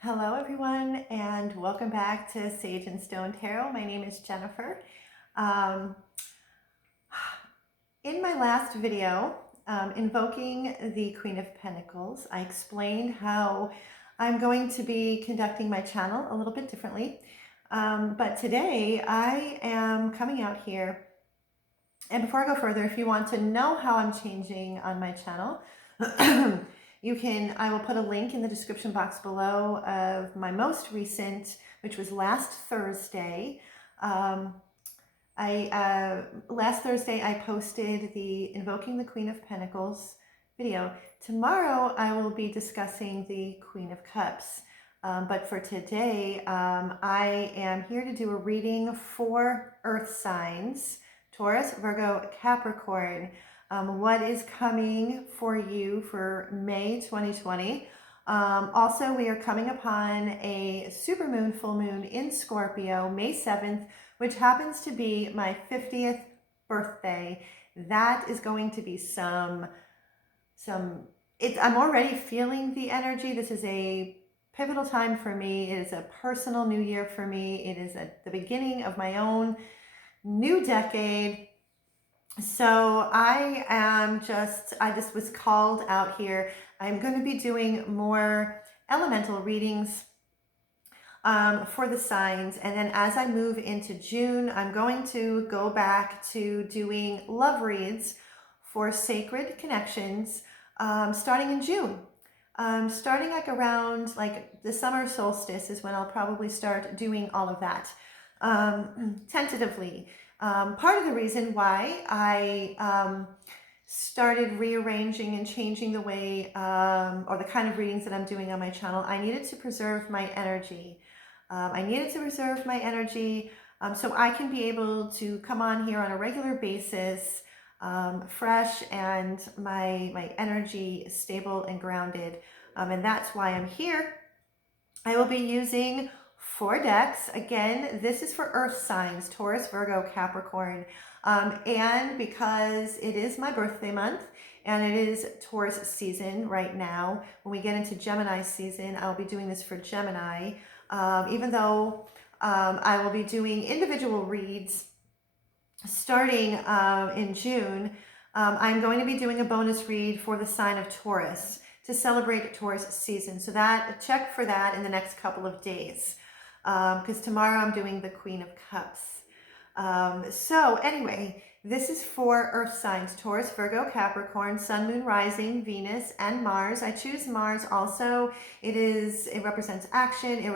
Hello everyone and welcome back to Sage and Stone Tarot. My name is Jennifer. Um, in my last video, invoking the Queen of Pentacles, I explained how I'm going to be conducting my channel a little bit differently. But today I am coming out here, and before I go further, if you want to know how I'm changing on my channel, I will put a link in the description box below of my most recent, which was last Thursday. Last Thursday I posted the Invoking the Queen of Pentacles video. Tomorrow I will be discussing the Queen of Cups. But for today, I am here to do a reading for Earth signs, Taurus, Virgo, Capricorn. What is coming for you for May 2020. Also, we are coming upon a supermoon, full moon in Scorpio, May 7th, which happens to be my 50th birthday. That is going to be I'm already feeling the energy. This is a pivotal time for me. It is a personal new year for me. It is at the beginning of my own new decade. So I just was called out here. I'm going to be doing more elemental readings for the signs. And then as I move into June, I'm going to go back to doing love reads for sacred connections starting in June. Starting like around like the summer solstice is when I'll probably start doing all of that tentatively. Part of the reason why I started rearranging and changing the way or the kind of readings that I'm doing on my channel, I needed to preserve my energy. So I can be able to come on here on a regular basis, fresh and my energy stable and grounded. And that's why I'm here. I will be using 4 decks. Again, this is for earth signs, Taurus, Virgo, Capricorn. And because it is my birthday month and it is Taurus season right now, when we get into Gemini season, I'll be doing this for Gemini. Even though I will be doing individual reads starting in June, I'm going to be doing a bonus read for the sign of Taurus to celebrate Taurus season. So check for that in the next couple of days, because tomorrow I'm doing the Queen of Cups. So anyway, this is for earth signs, Taurus, Virgo, Capricorn, Sun, Moon, Rising, Venus, and Mars. I choose Mars also. It represents action. It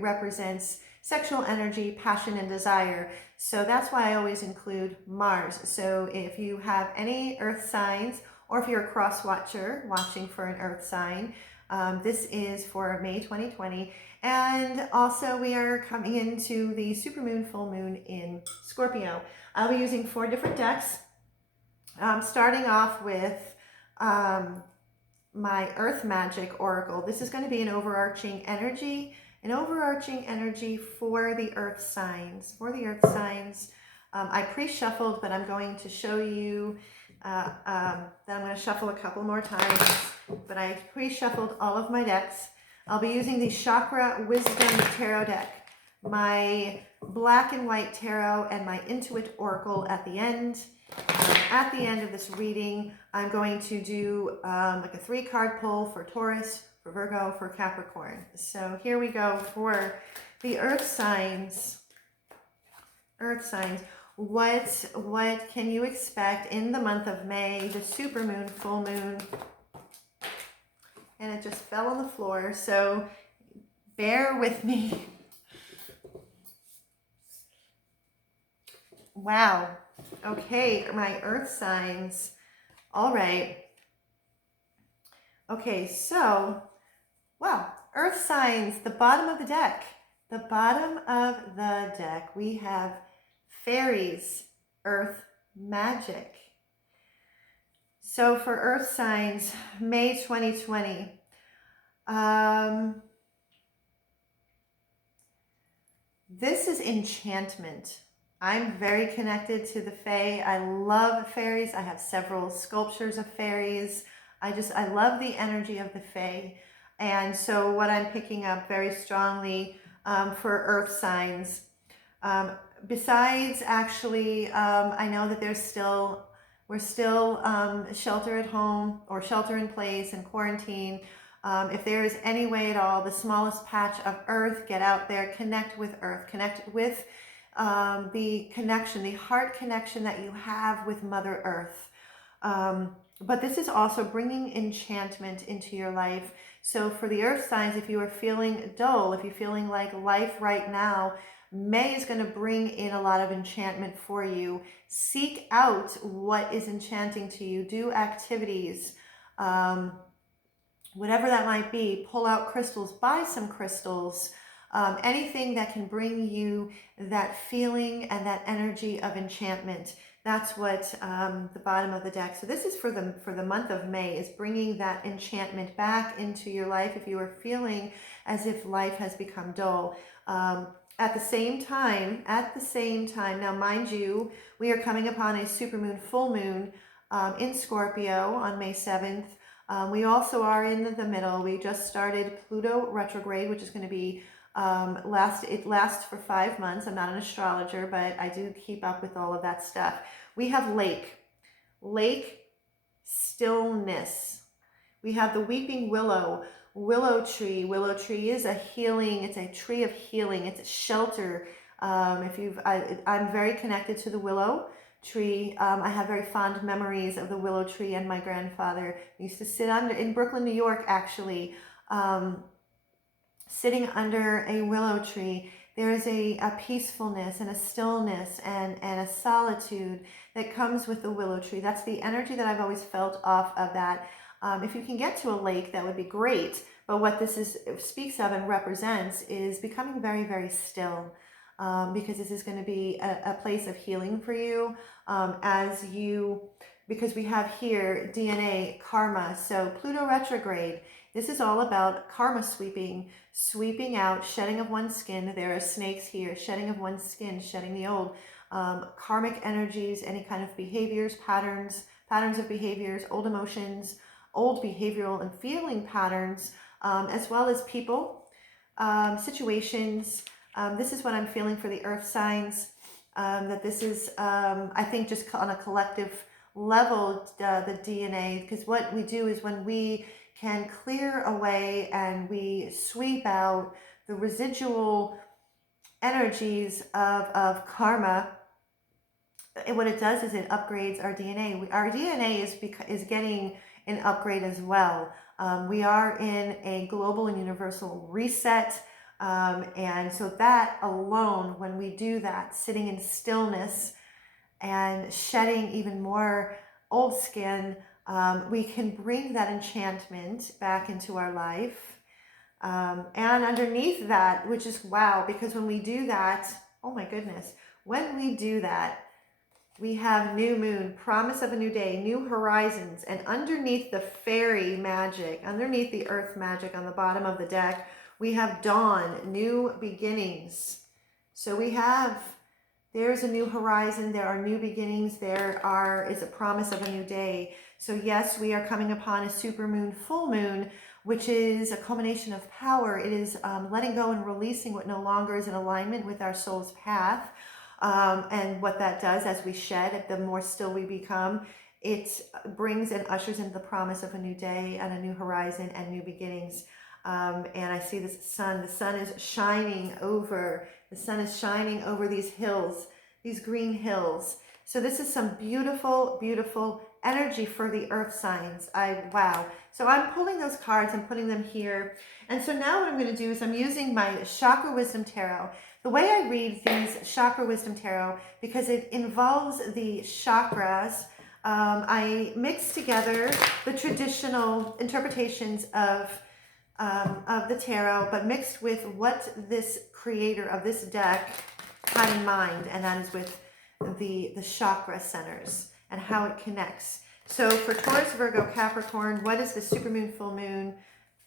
represents sexual energy, passion, and desire. So that's why I always include Mars. So if you have any earth signs, or if you're a cross watcher watching for an earth sign, this is for May 2020. And also we are coming into the supermoon, full moon in Scorpio. I'll be using 4 different decks, starting off with my Earth Magic Oracle. This is going to be an overarching energy for the earth signs. I pre-shuffled, but I'm going to show you that I'm going to shuffle a couple more times, but I pre-shuffled all of my decks. I'll be using the Chakra Wisdom Tarot deck, my Black and White Tarot, and my Intuit Oracle at the end. At the end of this reading, I'm going to do like a 3-card pull for Taurus, for Virgo, for Capricorn. So here we go for the earth signs. What can you expect in the month of May, the supermoon, full moon? And it just fell on the floor, so bear with me. Wow. Okay, my earth signs. All right. Okay, so, wow, earth signs, the bottom of the deck. The bottom of the deck, we have fairies, earth magic. So for earth signs, May 2020, this is enchantment. I'm very connected to the Fae. I love fairies. I have several sculptures of fairies. I love the energy of the Fae. And so what I'm picking up very strongly for earth signs, besides actually, I know that we're still shelter at home or shelter in place and quarantine. If there is any way at all, the smallest patch of earth, get out there, connect with earth, connect with the connection, the heart connection that you have with Mother Earth. But this is also bringing enchantment into your life. So for the earth signs, if you are feeling dull, if you're feeling like life right now, May is going to bring in a lot of enchantment for you. Seek out what is enchanting to you. Do activities, whatever that might be. Pull out crystals, buy some crystals, anything that can bring you that feeling and that energy of enchantment. That's what the bottom of the deck. So this is for the month of May, is bringing that enchantment back into your life if you are feeling as if life has become dull. At the same time, now mind you, we are coming upon a supermoon, full moon in Scorpio on May 7th. We also are in the middle. We just started Pluto retrograde, which is going to be it lasts for 5 months. I'm not an astrologer, but I do keep up with all of that stuff. We have lake stillness. We have the weeping willow tree. Willow tree is a healing. It's a tree of healing. It's a shelter. I'm very connected to the willow tree. I have very fond memories of the willow tree and my grandfather. We used to sit under in Brooklyn, New York, actually. Sitting under a willow tree, there is a peacefulness and a stillness and a solitude that comes with the willow tree. That's the energy that I've always felt off of that. If you can get to a lake, that would be great. But what this speaks of and represents is becoming very, very still, because this is going to be a place of healing for you because we have here DNA, karma. So Pluto retrograde, this is all about karma sweeping out, shedding of one's skin. There are snakes here, shedding of one's skin, shedding the old karmic energies, any kind of behaviors, patterns of behaviors, old emotions, old behavioral and feeling patterns, as well as people, situations. This is what I'm feeling for the earth signs, that this is, I think, just on a collective level, the DNA, because what we do is when we can clear away and we sweep out the residual energies of karma, what it does is it upgrades our DNA. Our DNA is getting an upgrade as well. We are in a global and universal reset. And so that alone, when we do that, sitting in stillness and shedding even more old skin, we can bring that enchantment back into our life. And underneath that, which is wow, because when we do that, oh my goodness, when we do that, we have new moon, promise of a new day, new horizons, and underneath the fairy magic, underneath the earth magic on the bottom of the deck, we have dawn, new beginnings. So there's a new horizon, there are new beginnings, is a promise of a new day. So yes, we are coming upon a supermoon, full moon, which is a culmination of power. It is letting go and releasing what no longer is in alignment with our soul's path. And what that does as we shed, the more still we become, it brings and ushers into the promise of a new day and a new horizon and new beginnings. And I see the sun is shining over these hills, these green hills. So this is some beautiful, beautiful energy for the earth signs. Wow. So I'm pulling those cards and putting them here. And so now what I'm going to do is I'm using my Chakra Wisdom Tarot. The way I read these Chakra Wisdom Tarot, because it involves the chakras, I mix together the traditional interpretations of the tarot, but mixed with what this creator of this deck had in mind, and that is with the chakra centers and how it connects. So for Taurus, Virgo, Capricorn, what is the supermoon, full moon,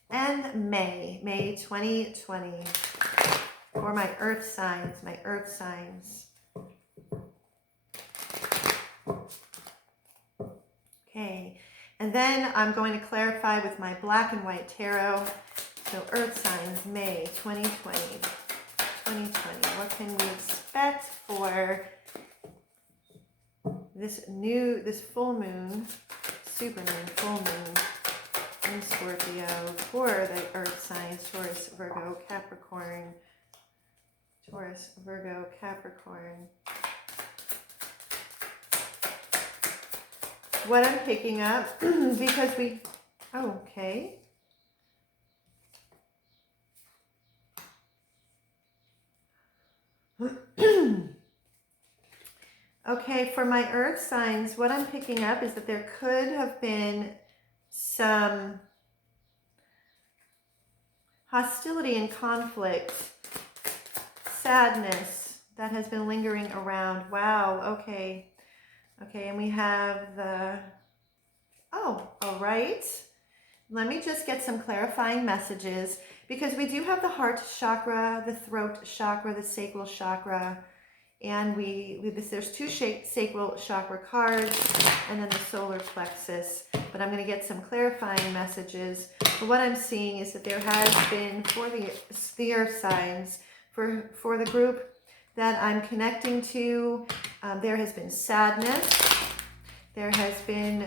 and May 2020 for my earth signs, Okay, and then I'm going to clarify with my black and white tarot. So Earth signs, May 2020. What can we expect for this full moon, super moon, full moon in Scorpio for the Earth signs, Taurus, Virgo, Capricorn. Taurus, Virgo, Capricorn. What I'm picking up, because okay. Okay, for my Earth signs, what I'm picking up is that there could have been some hostility and conflict, sadness that has been lingering around. Wow, okay. Okay, and we have the, all right. Let me just get some clarifying messages, because we do have the heart chakra, the throat chakra, the sacral chakra, and there's two sacral chakra cards, and then the solar plexus. But I'm going to get some clarifying messages. But what I'm seeing is that there has been, for the Earth signs, for the group that I'm connecting to, there has been sadness, there has been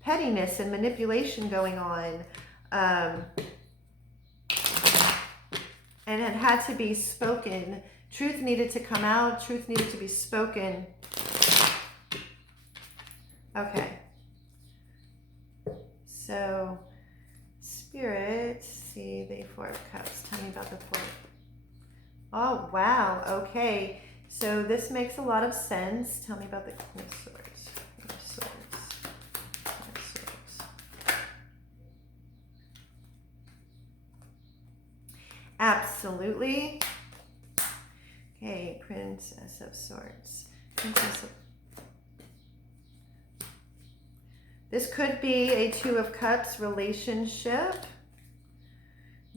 pettiness and manipulation going on, and it had to be spoken. Truth needed to come out, truth needed to be spoken. Okay. So, Spirit, see the Four of Cups. Tell me about the Four. Oh, wow. Okay. So this makes a lot of sense. Tell me about the Queen of Swords. Queen of Swords. Queen of Swords. Absolutely. Okay, Princess of Swords. Princess of... This could be a Two of Cups relationship,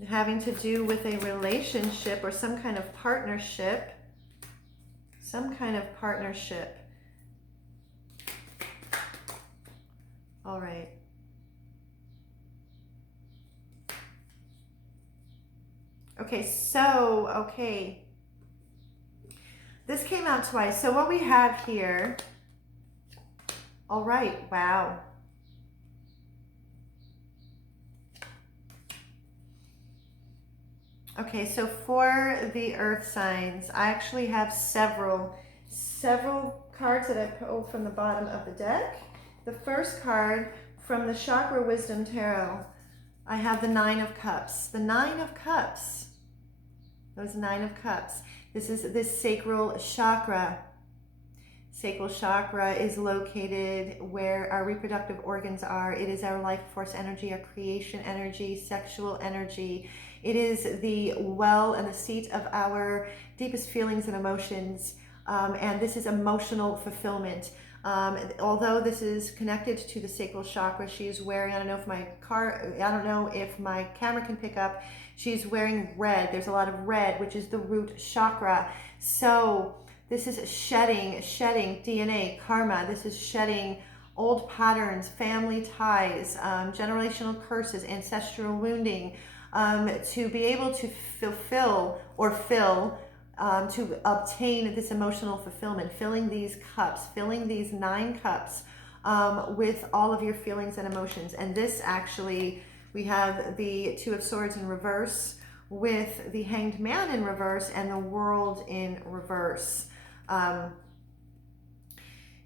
having to do with a relationship or some kind of partnership. Some kind of partnership. All right. Okay, so, okay. This came out twice. So what we have here, all right, wow. Okay, so for the Earth signs, I actually have several cards that I pulled from the bottom of the deck. The first card from the Chakra Wisdom Tarot, I have the Nine of Cups. The Nine of Cups. Those Nine of Cups. This is this sacral chakra. Sacral chakra is located where our reproductive organs are. It is our life force energy, our creation energy, sexual energy. It is the well and the seat of our deepest feelings and emotions. And this is emotional fulfillment. Although this is connected to the sacral chakra, she is wearing, I don't know if my camera can pick up, she's wearing red. There's a lot of red, which is the root chakra. So this is shedding DNA, karma. This is shedding old patterns, family ties, generational curses, ancestral wounding, to be able to fulfill or fill, to obtain this emotional fulfillment, filling these cups, filling these 9 cups with all of your feelings and emotions. And this actually, we have the Two of Swords in reverse with the Hanged Man in reverse and the World in reverse.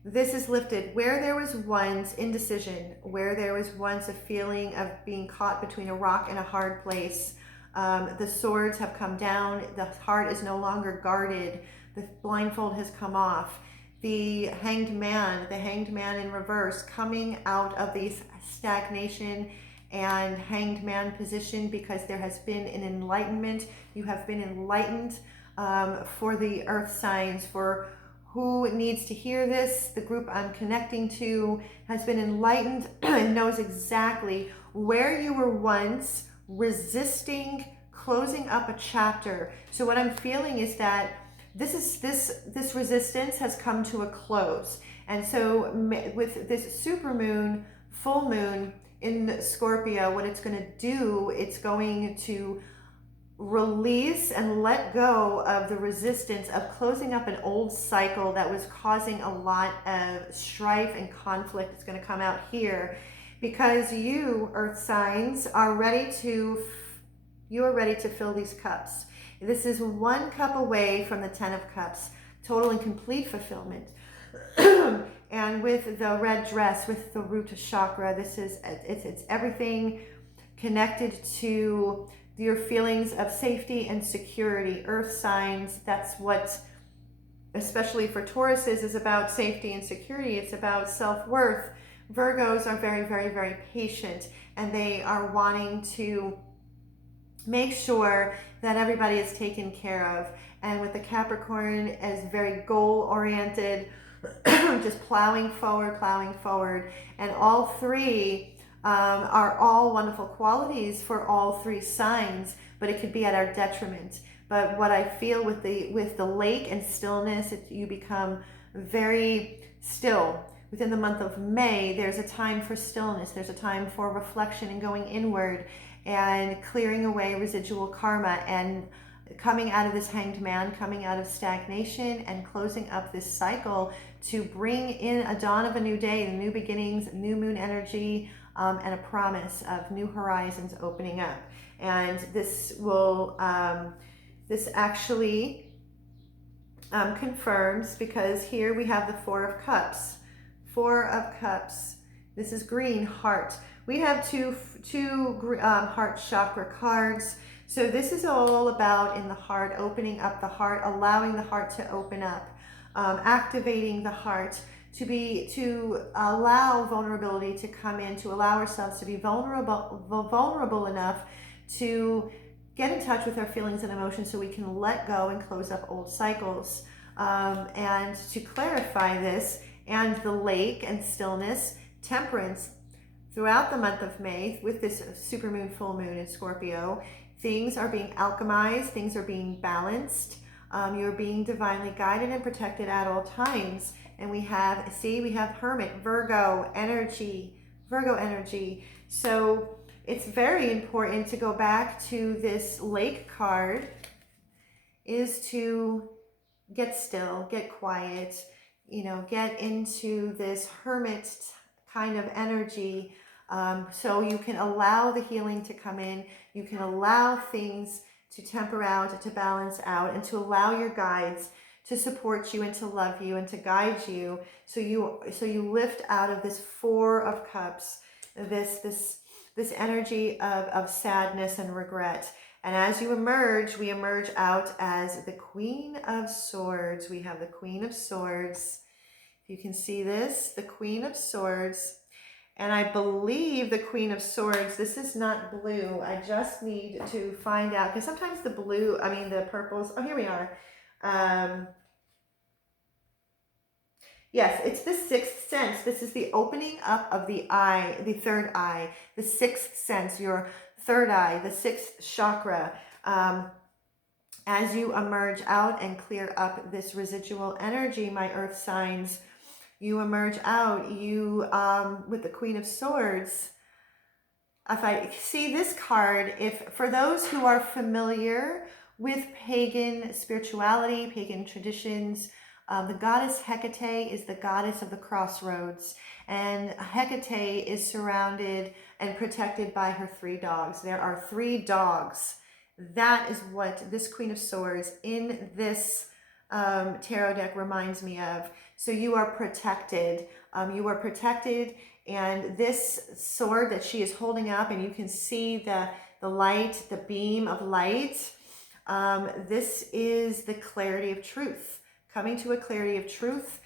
This is lifted where there was once indecision, where there was once a feeling of being caught between a rock and a hard place. The swords have come down. The heart is no longer guarded. The blindfold has come off. The Hanged Man in reverse, coming out of these stagnation and Hanged Man position, because there has been an enlightenment. You have been enlightened. For the Earth signs, for who needs to hear this, the group I'm connecting to has been enlightened and knows exactly where you were once resisting closing up a chapter. So what I'm feeling is that this resistance has come to a close. And so with this super moon, full moon, in Scorpio, what it's going to do, it's going to release and let go of the resistance of closing up an old cycle that was causing a lot of strife and conflict. It's going to come out here because you, earth signs, are ready to fill these cups. This is one cup away from the 10 of Cups, total and complete fulfillment. And with the red dress, with the root chakra, this is it's everything connected to your feelings of safety and security. Earth signs, that's what, especially for Tauruses, is about safety and security. It's about self-worth. Virgos are very, very, very patient, and they are wanting to make sure that everybody is taken care of. And with the Capricorn as very goal-oriented, just plowing forward. And all three are all wonderful qualities for all three signs, but it could be at our detriment. But what I feel with the lake and stillness, you become very still. Within the month of May, there's a time for stillness. There's a time for reflection and going inward and clearing away residual karma and coming out of this hanged man, coming out of stagnation and closing up this cycle to bring in a dawn of a new day, new beginnings, new moon energy, and a promise of new horizons opening up. And this will, this actually confirms, because here we have the Four of Cups. Four of Cups. This is green, heart. We have two heart chakra cards. So this is all about in the heart, opening up the heart, allowing the heart to open up, activating the heart to allow vulnerability to come in, to allow ourselves to be vulnerable enough to get in touch with our feelings and emotions so we can let go and close up old cycles. And to clarify this, and the lake and stillness, temperance, throughout the month of May, with this supermoon, full moon in Scorpio, things are being alchemized, things are being balanced, you're being divinely guided and protected at all times. And we have Hermit, Virgo energy. So it's very important to go back to this lake card, is to get still, get quiet, get into this hermit kind of energy, so you can allow the healing to come in, you can allow things to temper out, to balance out, and to allow your guides to support you and to love you and to guide you, so you lift out of this Four of Cups, this energy of sadness and regret. And as you emerge, we emerge out as the Queen of Swords. We have the Queen of Swords. You can see this, the Queen of Swords. And I believe the Queen of Swords, this is not blue. I just need to find out, because sometimes the purples, oh, here we are. Yes, it's the sixth sense. This is the opening up of the eye, the third eye, the sixth sense, your third eye, the sixth chakra. As you emerge out and clear up this residual energy, my earth signs, you emerge out, with the Queen of Swords. If I see this card, for those who are familiar with pagan spirituality, pagan traditions, the goddess Hecate is the goddess of the crossroads, and Hecate is surrounded and protected by her three dogs. There are three dogs. That is what this Queen of Swords in this tarot deck reminds me of. So you are protected. And this sword that she is holding up, and you can see the light, the beam of light. This is the clarity of truth. Coming to a clarity of truth,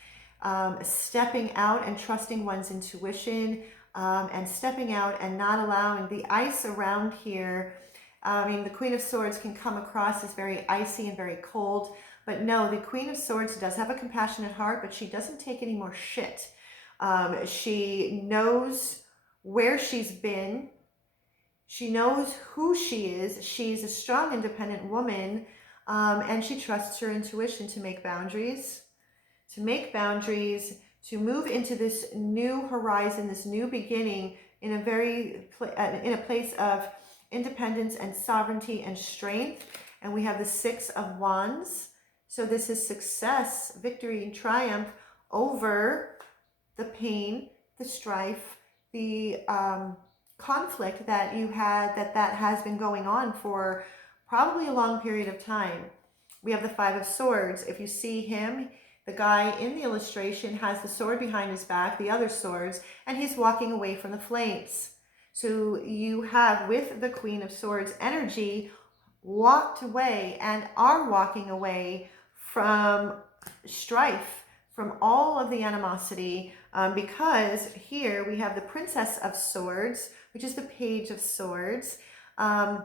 stepping out and trusting one's intuition, and stepping out and not allowing the ice around here. The Queen of Swords can come across as very icy and very cold, but no, the Queen of Swords does have a compassionate heart, but she doesn't take any more shit. She knows where she's been. She knows who she is. She's a strong, independent woman. And she trusts her intuition to make boundaries, to move into this new horizon, this new beginning, in a place of independence and sovereignty and strength. And we have the Six of Wands. So this is success, victory, and triumph over the pain, the strife, the conflict that you had, that has been going on for probably a long period of time. We have the Five of Swords. If you see him, the guy in the illustration has the sword behind his back, the other swords, and he's walking away from the flames. So you have, with the Queen of Swords energy, walked away and are walking away from strife, from all of the animosity, because here we have the Princess of Swords, which is the Page of Swords, and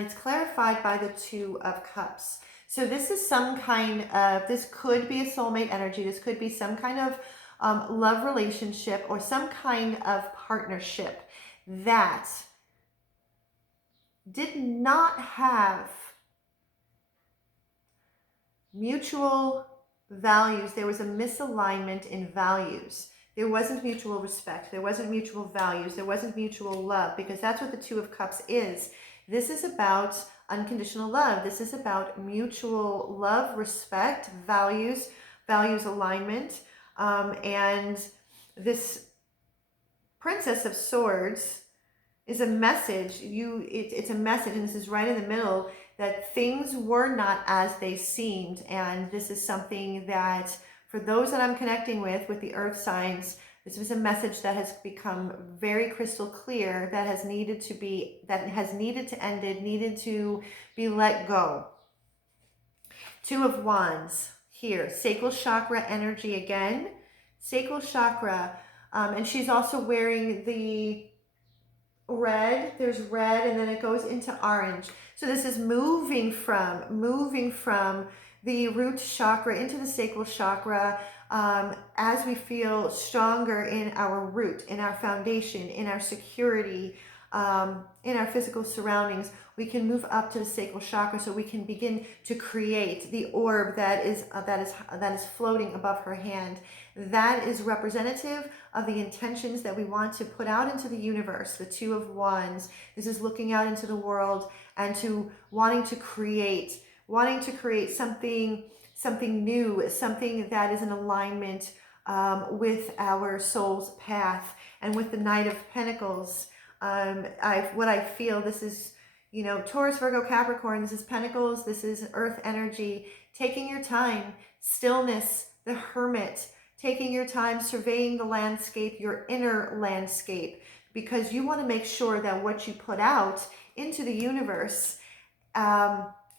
it's clarified by the Two of Cups. So this is some kind of, this could be a soulmate energy, this could be some kind of love relationship or some kind of partnership that did not have mutual values. There was a misalignment in values. There wasn't mutual respect. There wasn't mutual values. There wasn't mutual love, because that's what the Two of Cups is. This is about unconditional love. This is about mutual love, respect, values alignment. And this Princess of Swords is a message. It's a message, and this is right in the middle, that things were not as they seemed. And this is something that, for those that I'm connecting with the earth signs, this was a message that has become very crystal clear, that has needed to be, needed to be let go. Two of Wands here, sacral chakra energy again, sacral chakra. And she's also wearing the red. There's red, and then it goes into orange. So this is moving from the root chakra into the sacral chakra, as we feel stronger in our root, in our foundation, in our security, in our physical surroundings. We can move up to the sacral chakra, so we can begin to create the orb that is floating above her hand. That is representative of the intentions that we want to put out into the universe. The Two of Wands. This is looking out into the world and to wanting to create something new, something that is in alignment with our soul's path. And with the Knight of Pentacles, what I feel, this is, Taurus, Virgo, Capricorn, this is Pentacles, this is earth energy, taking your time, stillness, the Hermit, taking your time, surveying the landscape, your inner landscape, because you want to make sure that what you put out into the universe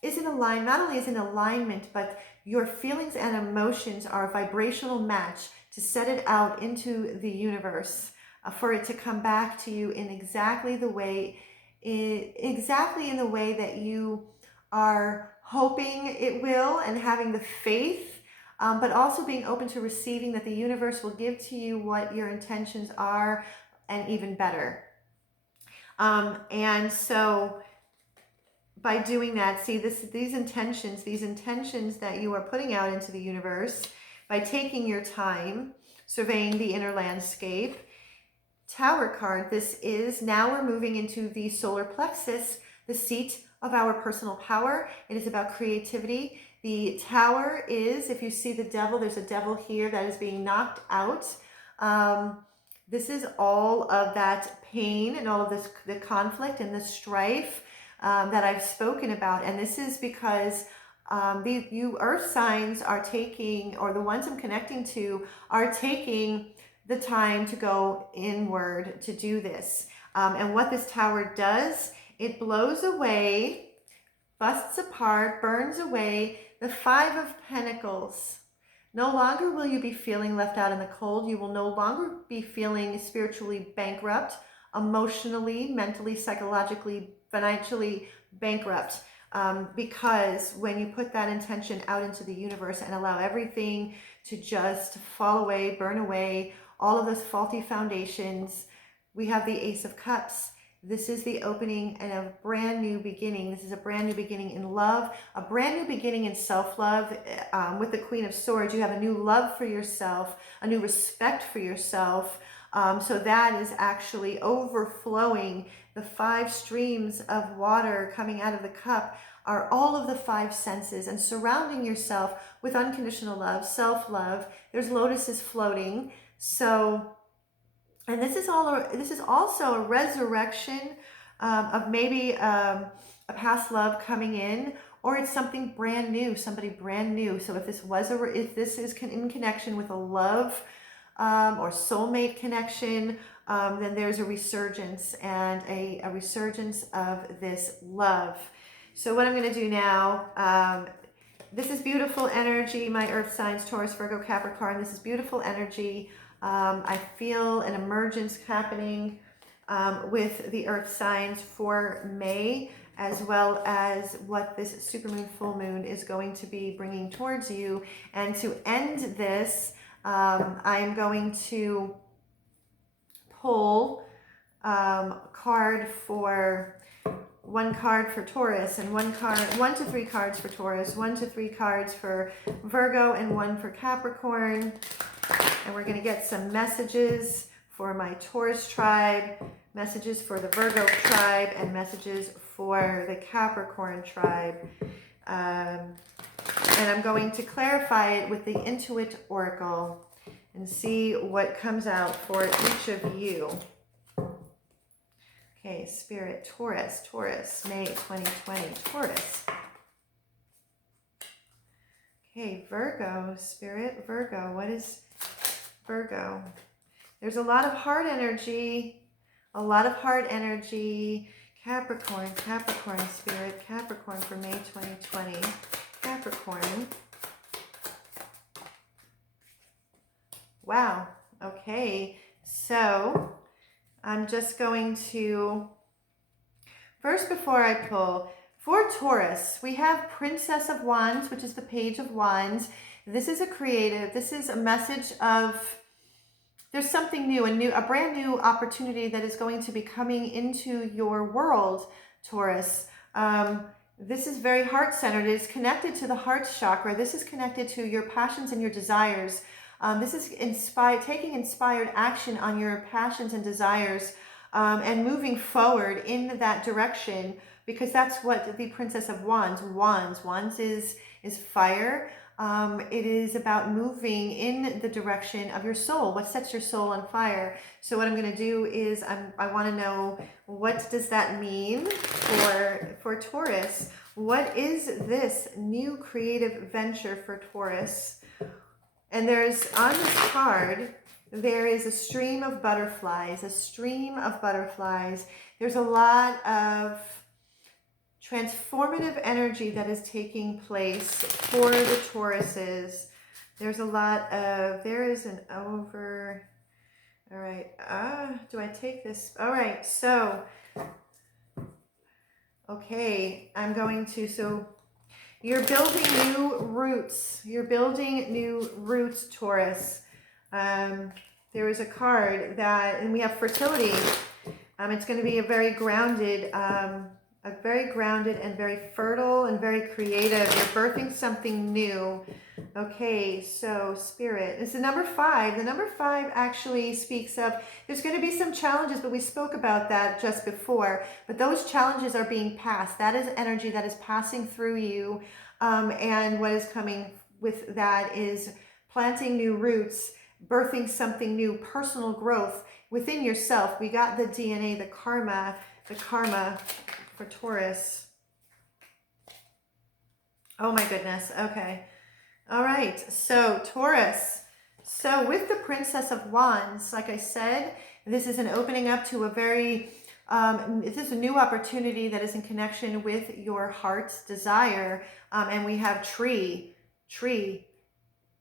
is in alignment, not only is in alignment, but your feelings and emotions are a vibrational match to set it out into the universe, for it to come back to you in exactly in the way that you are hoping it will, and having the faith, but also being open to receiving that the universe will give to you what your intentions are, and even better. And so by doing that, see, these intentions that you are putting out into the universe, by taking your time, surveying the inner landscape. Tower card, this is, now we're moving into the solar plexus, the seat of our personal power. It is about creativity. The Tower is, if you see the devil, there's a devil here that is being knocked out. This is all of that pain and all of this, the conflict and the strife that I've spoken about. And this is because you earth signs are taking, or the ones I'm connecting to, are taking the time to go inward to do this. And what this Tower does, it blows away, busts apart, burns away the Five of Pentacles. No longer will you be feeling left out in the cold. You will no longer be feeling spiritually bankrupt, emotionally, mentally, psychologically, financially bankrupt. Because when you put that intention out into the universe and allow everything to just fall away, burn away, all of those faulty foundations, we have the Ace of Cups. This is the opening and a brand new beginning. This is a brand new beginning in love, a brand new beginning in self-love. With the Queen of Swords, you have a new love for yourself, a new respect for yourself, So that is actually overflowing. The 5 streams of water coming out of the cup are all of the 5 senses, and surrounding yourself with unconditional love, self-love. There's lotuses floating. So, and this is also a resurrection of maybe a past love coming in, or it's something brand new, somebody brand new. So if this is in connection with a love or soulmate connection, then there's a resurgence and a resurgence of this love. So what I'm going to do now, this is beautiful energy, my earth signs, Taurus, Virgo, Capricorn. This is beautiful energy. I feel an emergence happening with the earth signs for May, as well as what this supermoon, full moon is going to be bringing towards you. And to end this, I'm going to pull one card for Taurus, and 1 to 3 cards for Taurus, 1 to 3 cards for Virgo, and 1 for Capricorn. And we're going to get some messages for my Taurus tribe, messages for the Virgo tribe, and messages for the Capricorn tribe. And I'm going to clarify it with the Intuit Oracle and see what comes out for each of you. Okay, Spirit, Taurus, May 2020, Taurus. Okay, Virgo, Spirit, Virgo. What is Virgo? There's a lot of heart energy, Capricorn, Spirit, Capricorn for May 2020, Capricorn. Wow, okay, so I'm just going to, first before I pull, for Taurus, we have Princess of Wands, which is the Page of Wands. This is a message of, there's something new, a brand new opportunity that is going to be coming into your world, Taurus. This is very heart-centered. It is connected to the heart chakra. This is connected to your passions and your desires. This is taking inspired action on your passions and desires, and moving forward in that direction, because that's what the Princess of Wands is fire. It is about moving in the direction of your soul, what sets your soul on fire. So what I'm going to do is I want to know, what does that mean for Taurus? What is this new creative venture for Taurus? And there's, on this card, there is a stream of butterflies, There's a lot of transformative energy that is taking place for the Tauruses. There is an over, all right, do I take this? All right, so, okay, I'm going to, so you're building new roots. Taurus. There is a card that, and we have fertility. It's going to be a very grounded and very fertile and very creative. You're birthing something new. Okay, so Spirit. It's the number 5. The number 5 actually speaks of, there's going to be some challenges, but we spoke about that just before. But those challenges are being passed. That is energy that is passing through you. And what is coming with that is planting new roots, birthing something new, personal growth within yourself. We got the DNA, the karma for Taurus. Oh my goodness. Okay. All right. So Taurus. So with the Princess of Wands, like I said, this is an opening up to a very, this is a new opportunity that is in connection with your heart's desire. And we have tree.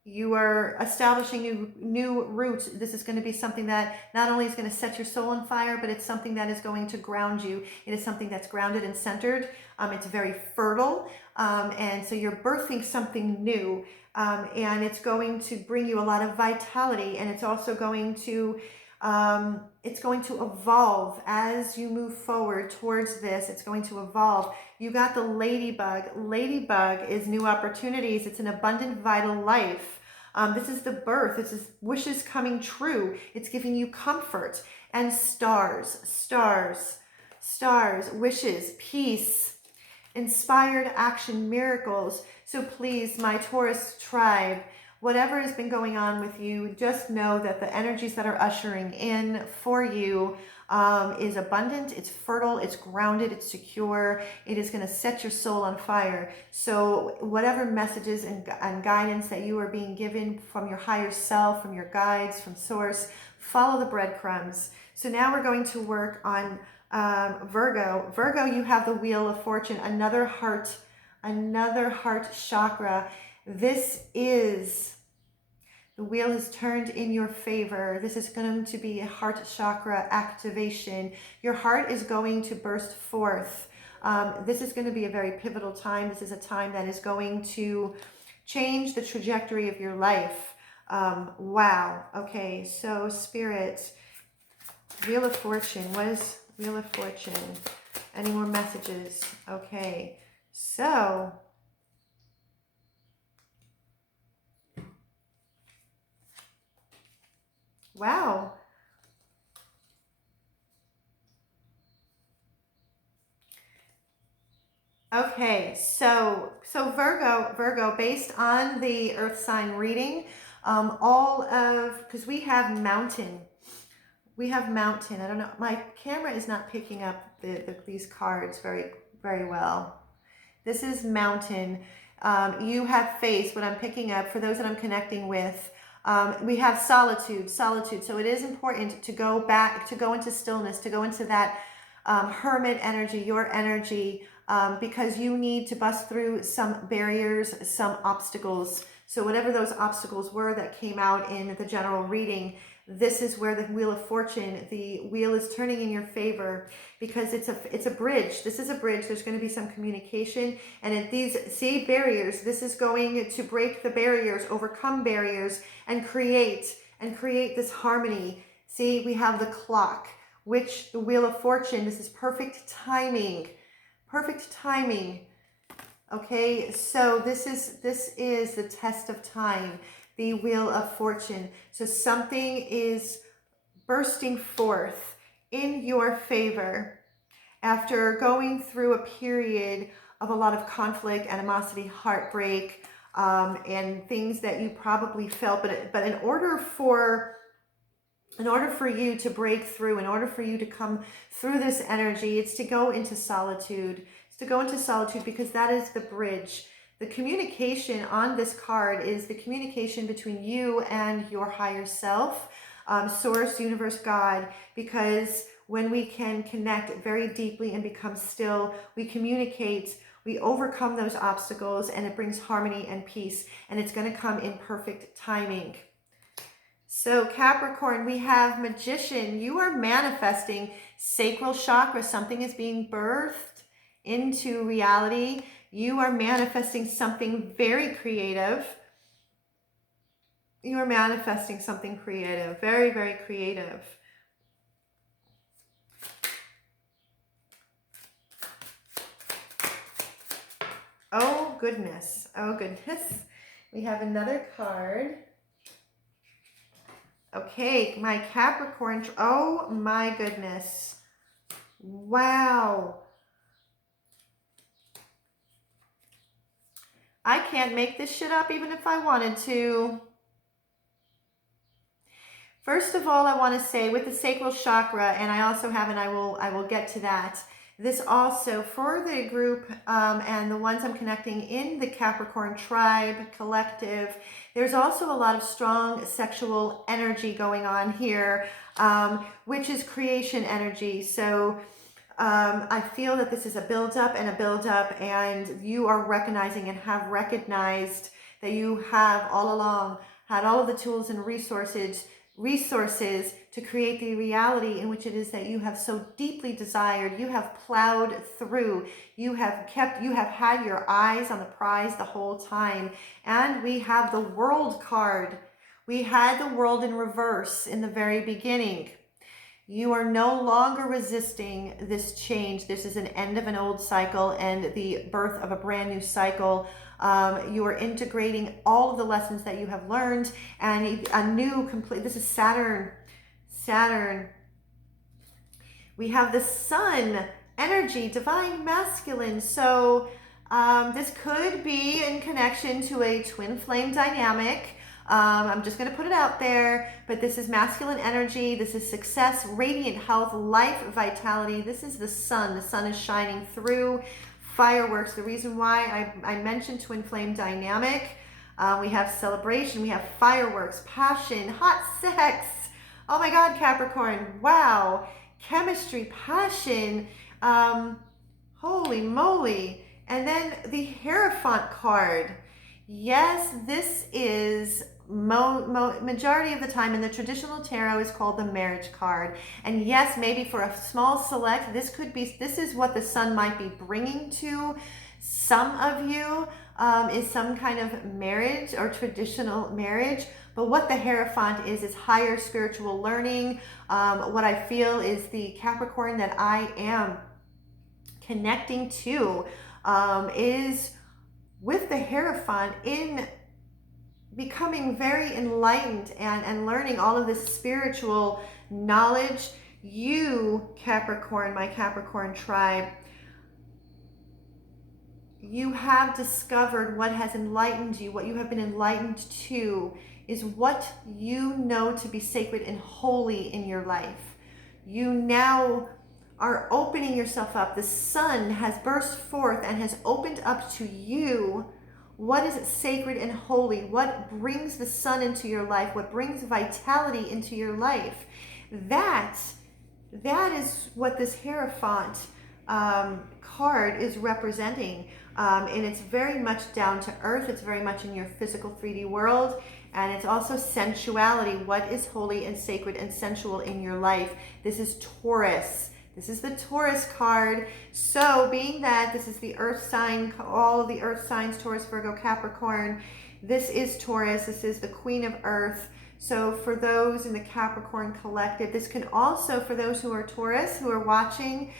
You are establishing new roots. This is going to be something that not only is going to set your soul on fire, but it's something that is going to ground you. It is something that's grounded and centered. It's very fertile. And so you're birthing something new. And it's going to bring you a lot of vitality. And it's also going to evolve as you move forward towards this. It's going to evolve. You got the ladybug. Ladybug is new opportunities. It's an abundant, vital life. This is the birth. This is wishes coming true. It's giving you comfort. And stars, stars, stars, wishes, peace, inspired action, miracles. So please, my Taurus tribe, whatever has been going on with you, just know that the energies that are ushering in for you is abundant, it's fertile, it's grounded, it's secure. It is going to set your soul on fire. So whatever messages and guidance that you are being given from your higher self, from your guides, from source, follow the breadcrumbs. So now we're going to work on Virgo. Virgo, you have the Wheel of Fortune, another heart chakra. This is, the wheel has turned in your favor. This is going to be a heart chakra activation. Your heart is going to burst forth. This is going to be a very pivotal time. This is a time that is going to change the trajectory of your life. Wow. Okay, so Spirit, Wheel of Fortune. What is Wheel of Fortune? Any more messages? Okay, so wow. Okay, so Virgo, based on the Earth sign reading, because we have mountain. I don't know. My camera is not picking up these cards very well. This is mountain. You have face, what I'm picking up, for those that I'm connecting with. We have solitude. So it is important to go back, to go into stillness, to go into that hermit energy, your energy, because you need to bust through some barriers, some obstacles. So whatever those obstacles were that came out in the general reading, this is where the Wheel of Fortune, the wheel is turning in your favor, because it's a bridge. This is a bridge. There's going to be some communication, and at these, see, barriers, this is going to break the barriers, overcome barriers, and create this harmony. See, we have the clock, which the Wheel of Fortune, this is perfect timing. Okay, so this is the test of time, the Wheel of Fortune. So something is bursting forth in your favor after going through a period of a lot of conflict, animosity, heartbreak, and things that you probably felt. But in order for you to break through, in order for you to come through this energy, it's to go into solitude. Because that is the bridge. The communication on this card is the communication between you and your higher self, source, universe, God, because when we can connect very deeply and become still, we communicate, we overcome those obstacles, and it brings harmony and peace, and it's going to come in perfect timing. So Capricorn, we have Magician. You are manifesting sacral chakra. Something is being birthed into reality. You are manifesting something very creative. You are manifesting something creative, very, very creative. Oh goodness. We have another card. Okay, my Capricorn. Oh my goodness. Wow. I can't make this shit up even if I wanted to. First of all, I want to say with the sacral chakra, and I also have, and I will get to that. This also for the group and the ones I'm connecting in the Capricorn tribe collective, there's also a lot of strong sexual energy going on here, which is creation energy. So I feel that this is a build-up, and you are recognizing and have recognized that you have all along had all of the tools and resources to create the reality in which it is that you have so deeply desired. You have plowed through. You have had your eyes on the prize the whole time. And we have the World card. We had the World in reverse in the very beginning. You are no longer resisting this change. This is an end of an old cycle and the birth of a brand new cycle. You are integrating all of the lessons that you have learned, and a new complete, this is Saturn. We have the sun energy, divine masculine. So this could be in connection to a twin flame dynamic. I'm just going to put it out there, but this is masculine energy. This is success, radiant health, life, vitality. This is the sun. The sun is shining through. Fireworks. The reason why I mentioned twin flame dynamic, we have celebration, we have fireworks, passion, hot sex. Oh my God, Capricorn. Wow. Chemistry, passion. Holy moly. And then the Hierophant card. Yes, this is majority of the time in the traditional tarot is called the marriage card. And yes, maybe for a small select, this is what the sun might be bringing to some of you, is some kind of marriage or traditional marriage. But what the Hierophant is higher spiritual learning. What I feel is the Capricorn that I am connecting to is with the Hierophant in becoming very enlightened and learning all of this spiritual knowledge. You, Capricorn, my Capricorn tribe, you have discovered what has enlightened you. What you have been enlightened to is what you know to be sacred and holy in your life. You now are opening yourself up. The sun has burst forth and has opened up to you what is sacred and holy, what brings the sun into your life, what brings vitality into your life. That is what this Hierophant card is representing. And it's very much down to earth. It's very much in your physical 3D world. And it's also sensuality. What is holy and sacred and sensual in your life? This is Taurus. This is the Taurus card. So being that this is the earth sign, all the earth signs, Taurus, Virgo, Capricorn, this is Taurus. This is the queen of earth. So for those in the Capricorn collective, this can also, for those who are Taurus, who are watching,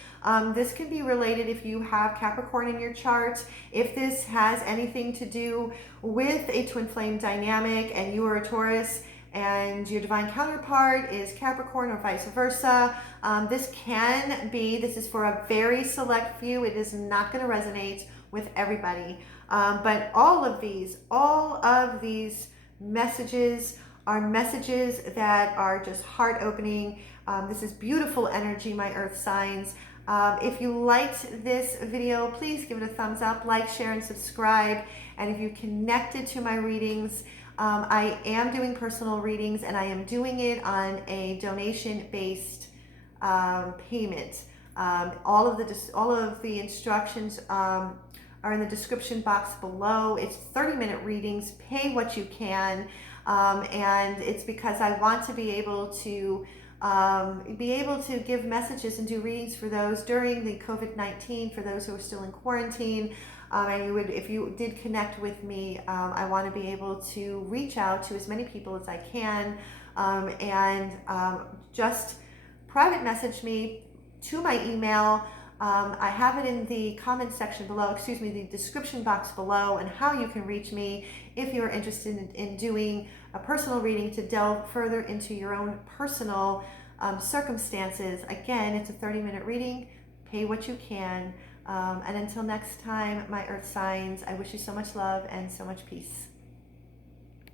this can be related if you have Capricorn in your chart. If this has anything to do with a twin flame dynamic and you are a Taurus and your divine counterpart is Capricorn or vice versa, this is for a very select few. It is not going to resonate with everybody. But all of these messages are messages that are just heart opening. This is beautiful energy, my earth signs. If you liked this video, please give it a thumbs up, like, share, and subscribe. And if you connected to my readings, I am doing personal readings, and I am doing it on a donation-based payment. All of the instructions are in the description box below. It's 30-minute readings. Pay what you can, and it's because I want to be able to give messages and do readings for those during the COVID-19, for those who are still in quarantine. And if you did connect with me, I want to be able to reach out to as many people as I can, and just private message me to my email. I have it in the comment section below, the description box below, and how you can reach me if you're interested in doing a personal reading to delve further into your own personal circumstances. Again, it's a 30-minute reading. Pay what you can. And until next time, my earth signs, I wish you so much love and so much peace.